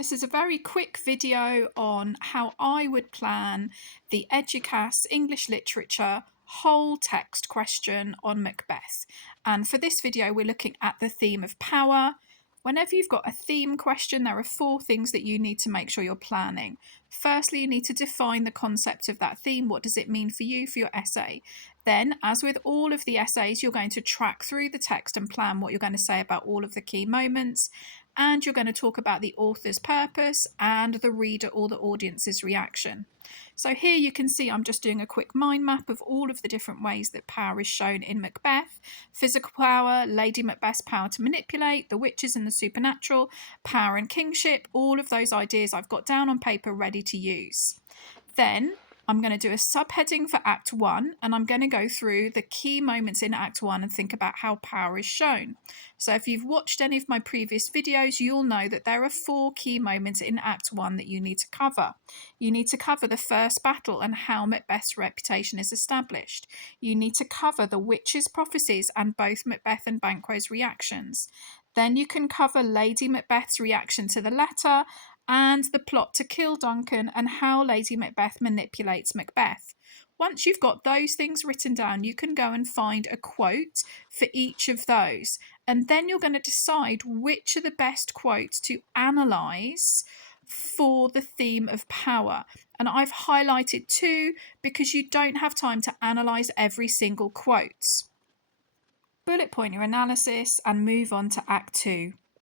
This is a very quick video on how I would plan the Eduqas English Literature whole text question on Macbeth. And for this video, we're looking at the theme of power. Whenever you've got a theme question, there are 4 things that you need to make sure you're planning. Firstly, you need to define the concept of that theme. What does it mean for you for your essay? Then, as with all of the essays, you're going to track through the text and plan what you're going to say about all of the key moments. And you're going to talk about the author's purpose and the reader or the audience's reaction. So here you can see I'm just doing a quick mind map of all of the different ways that power is shown in Macbeth. Physical power, Lady Macbeth's power to manipulate, the witches and the supernatural, power and kingship, all of those ideas I've got down on paper ready to use. Then I'm going to do a subheading for Act 1, and I'm going to go through the key moments in Act 1 and think about how power is shown. So if you've watched any of my previous videos, you'll know that there are 4 key moments in Act 1 that you need to cover. You need to cover the first battle and how Macbeth's reputation is established. You need to cover the witches' prophecies and both Macbeth and Banquo's reactions. Then you can cover Lady Macbeth's reaction to the letter and the plot to kill Duncan and how Lady Macbeth manipulates Macbeth. Once you've got those things written down, you can go and find a quote for each of those. And then you're going to decide which are the best quotes to analyse for the theme of power. And I've highlighted 2 because you don't have time to analyse every single quote. Bullet point your analysis and move on to Act 2.